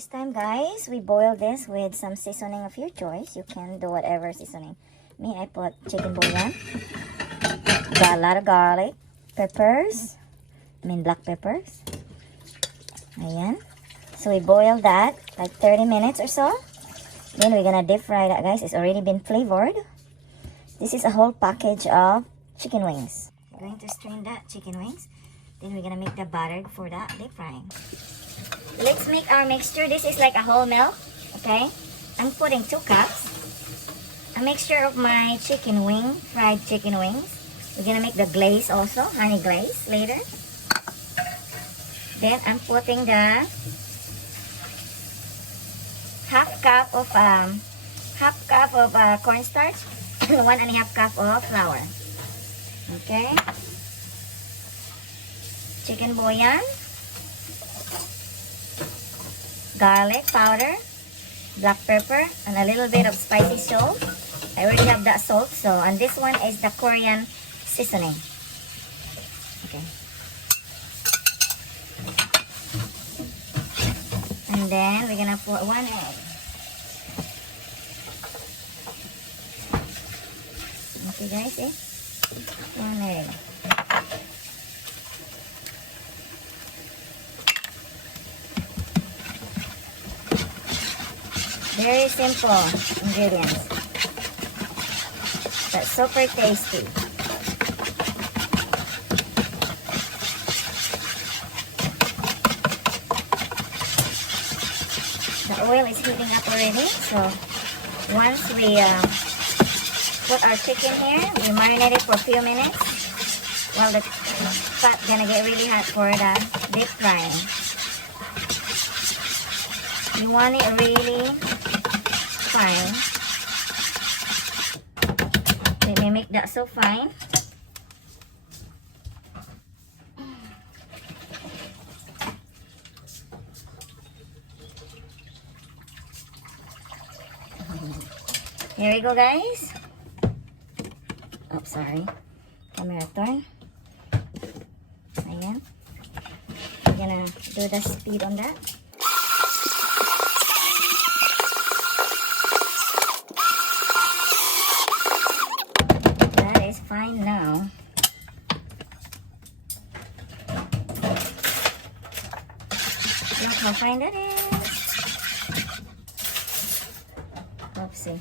This time, guys, we boil this with some seasoning of your choice. You can do whatever seasoning. Me, I put chicken bouillon. Got a lot of garlic, peppers, black peppers. Ayan. So we boil that like 30 minutes or so. Then we're gonna deep fry that, guys. It's already been flavored. This is a whole package of chicken wings. We're going to strain that chicken wings. Then we're gonna make the butter for that deep frying. Let's make our mixture. This is like a whole milk, okay? I'm putting 2 cups. A mixture of my chicken wing, fried chicken wings. We're gonna make the glaze also, honey glaze later. Then I'm putting the half cup of cornstarch, 1.5 cup of flour. Okay. Chicken bouillon. Garlic powder, black pepper, and a little bit of spicy salt. I already have that salt, and this one is the Korean seasoning. Okay. And then we're gonna put 1 egg. Okay, guys, see? 1 egg. Very simple ingredients, but super tasty. The oil is heating up already, so once we put our chicken here, we marinate it for a few minutes while the fat gonna get really hot for the deep frying. You want it really fine. Let me make that so fine. Here we go, guys. Oh, sorry. Camera turn. Ayan. We're gonna do the speed on that. Fine now. Look how fine that is. Oopsie.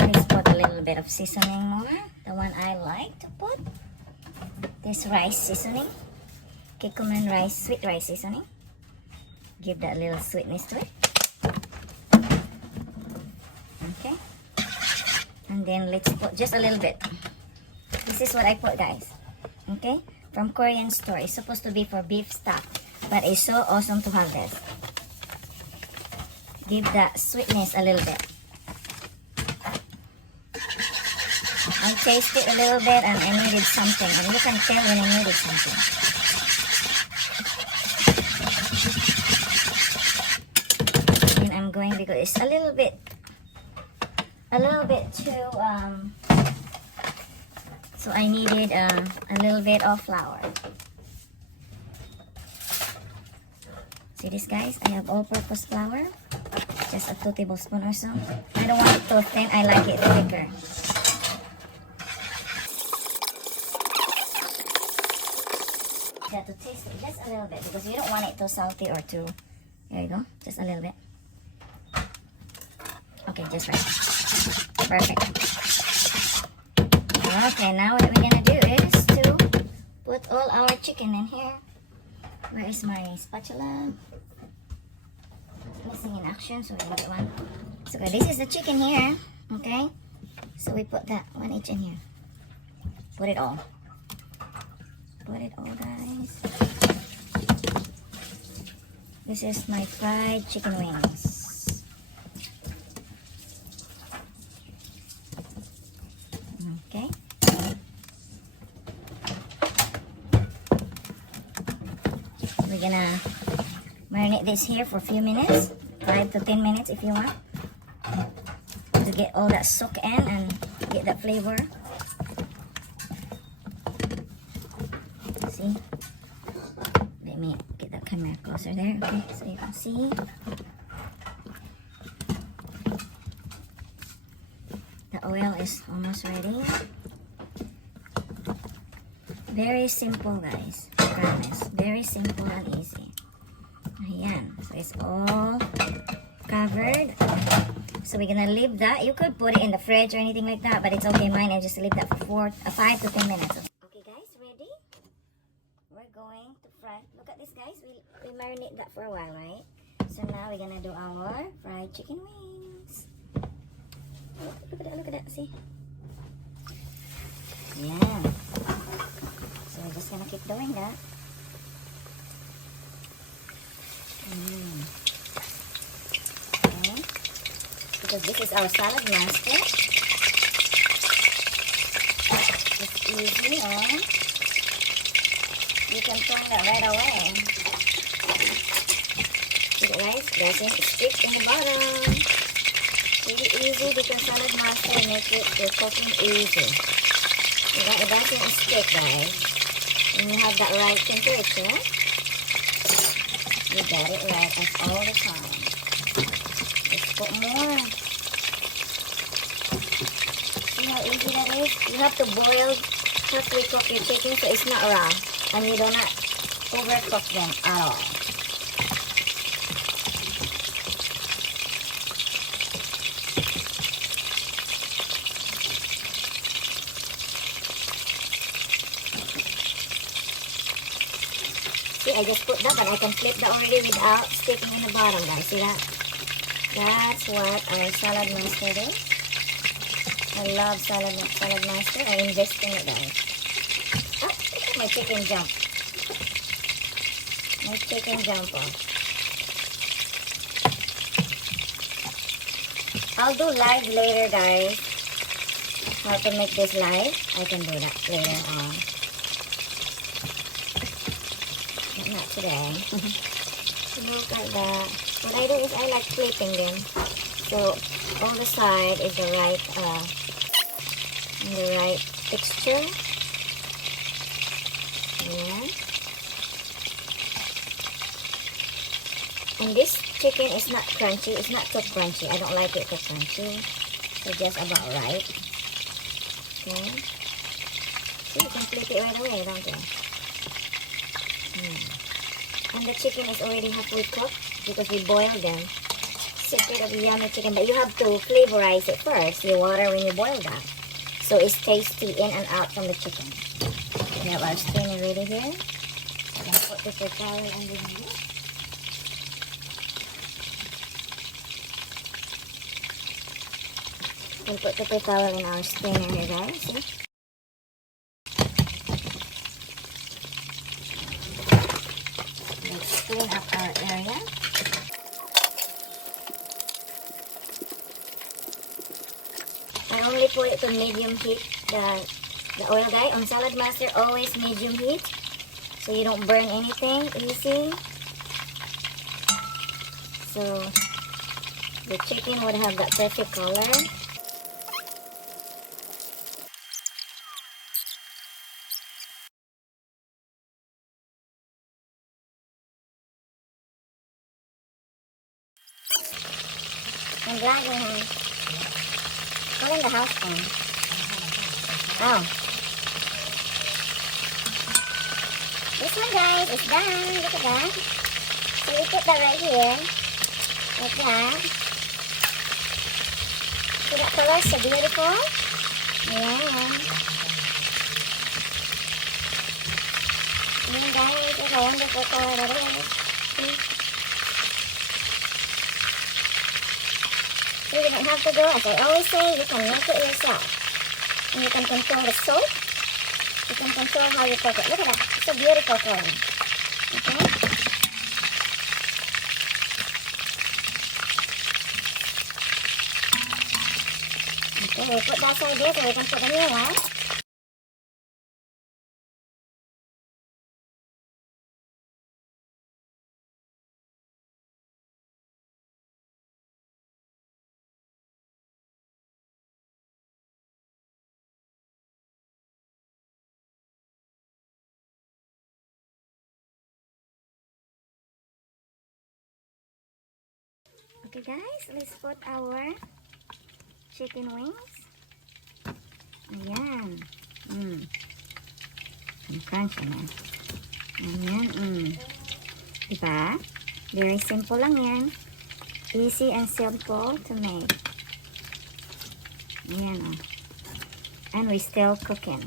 Let's put a little bit of seasoning more. The one I like to put. This rice seasoning. Kikkoman rice, sweet rice seasoning. Give that little sweetness to it. Okay, and then let's put just a little bit. This is what I put, guys. Okay, from Korean store. It's supposed to be for beef stock, but it's so awesome to have this. Give that sweetness a little bit. I tasted a little bit and I needed something, and you can tell when I needed something. And I'm going because it's a little bit too so I needed a little bit of flour. See this, guys? I have all-purpose flour, just a 2 tablespoons or so. I don't want it too thin, I like it thicker. You have to taste it just a little bit because you don't want it too salty or too. There you go, just a little bit. Okay, just right. Perfect. Okay, now what we're gonna do is to put all our chicken in here. Where is my spatula? Missing in action, so we get one. So this is the chicken here, okay? So we put that one each in here. Put it all. Put it all, guys. This is my fried chicken wings. Okay. We're gonna marinate this here for a few minutes, 5 to 10 minutes if you want, to get all that soak in and get that flavor. see? Let me get the camera closer there. Okay, so you can see. The oil is almost ready. Very simple, guys. I promise. Very simple and easy. Ayan. So it's all covered. So we're gonna leave that. You could put it in the fridge or anything like that, but it's okay. Mine, I just leave that for 5 to 10 minutes. Okay, guys, ready? We're going to fry. Look at this, guys. We marinate that for a while, right? So now we're gonna do our fried chicken wings. Look at that, look at that, see? Yeah. So we're just gonna keep doing that. Okay. Because this is our salad master. It's easy and you can turn that right away. See guys, doesn't stick in the bottom. Really easy because salad master makes it the cooking easy. It doesn't stick, guys. And you have that right temperature. You got it right as all the time. Let's put more. See how easy that is? You have to boil, halfway cook your chicken so it's not raw. And you do not overcook them at all. See, I just put that, but I can flip that already without sticking in the bottom, guys. See that? That's what our salad master is. I love salad master. I invest in it, guys. Oh, look at my chicken jump. My chicken jump off. I'll do live later, guys. How to make this live. I can do that later on. Not today. Look at that. What I do is I like flipping them. So on the side is the right texture. Yeah. And this chicken is not crunchy. It's not too crunchy. I don't like it too crunchy. So just about right. Okay. So you can flip it right away, don't you? And the chicken is already halfway cooked because we boiled them. Secret of yummy chicken. But you have to flavorize it first. You water when you boil that. So it's tasty in and out from the chicken. We have our strainer ready here. I'm going to put the paper towel under here. We'll put the paper towel in our strainer here, guys. See? Let's clean up our area. I only put it to medium heat, the oil, guy. On Salad Master, always medium heat. So you don't burn anything easy. So the chicken would have that perfect color. I'm vlogging him. Calling the house phone. Oh. This one, guys, is done. Look at that. So we put that right here. Like that. See that color? So beautiful. Ayan. Ayan, guys. It's a wonderful color that is. See? You don't have to go, as I always say, you can make it yourself. And you can control the soap. You can control how you cook it. Look at that. It's a beautiful color. Okay? Okay, we put that side there so we can put the new one. Okay guys, let's put our chicken wings. Ayan. Ang crunchy na. Ayan. Diba? Very simple lang yan. Easy and simple to make. Ayan o. And we still cooking.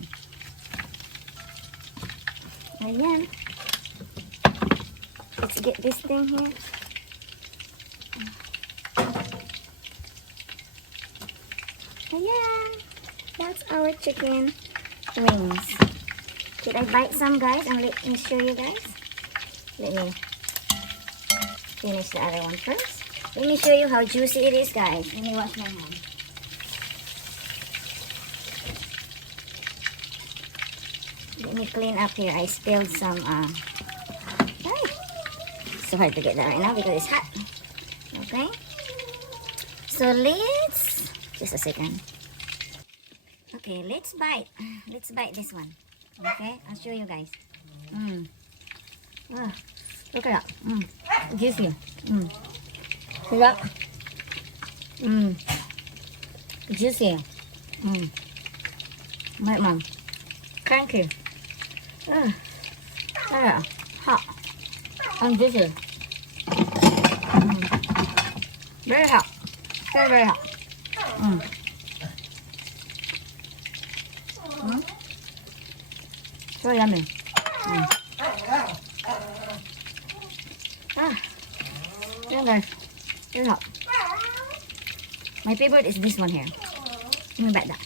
Ayan. Let's get this thing here. Ayan. That's our chicken wings. Should I bite some, guys, and let me show you guys? Let me finish the other one first. Let me show you how juicy it is, guys. Let me wash my hand. Let me clean up here. I spilled some, so hard to get that right now because it's hot. Okay. So let's, just a second. Okay, let's bite. Let's bite this one. Okay, I'll show you guys. Look at that. Juicy. See that? Juicy. Right, Mom. Crunchy. Look at that. Hot. And juicy. Very hot. Very, very hot. So yummy. Very nice. Very hot. My favorite is this one here. Let me bite that.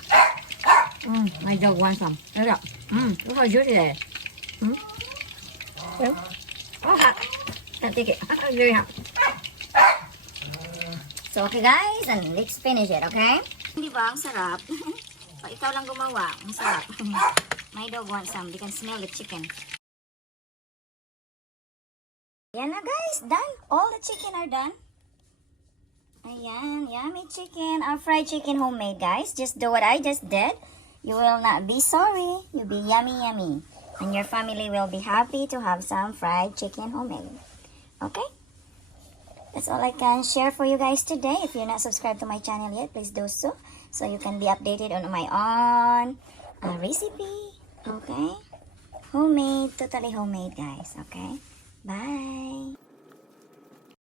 My dog wants some. Look at that. Look how juicy that is. Oh, hot. Can't take it. Very hot. So, okay guys, and let's finish it, okay? Di ba? Ang sarap. Pag ikaw lang gumawa, ang sarap. My dog wants some. You can smell the chicken. Yan na guys, done. All the chicken are done. Ayan, yummy chicken. Our fried chicken homemade, guys. Just do what I just did. You will not be sorry. You'll be yummy, yummy. And your family will be happy to have some fried chicken homemade. Okay? That's all I can share for you guys today. If you're not subscribed to my channel yet, please do so. So you can be updated on my own recipe. Okay? Homemade, totally homemade, guys. Okay? Bye!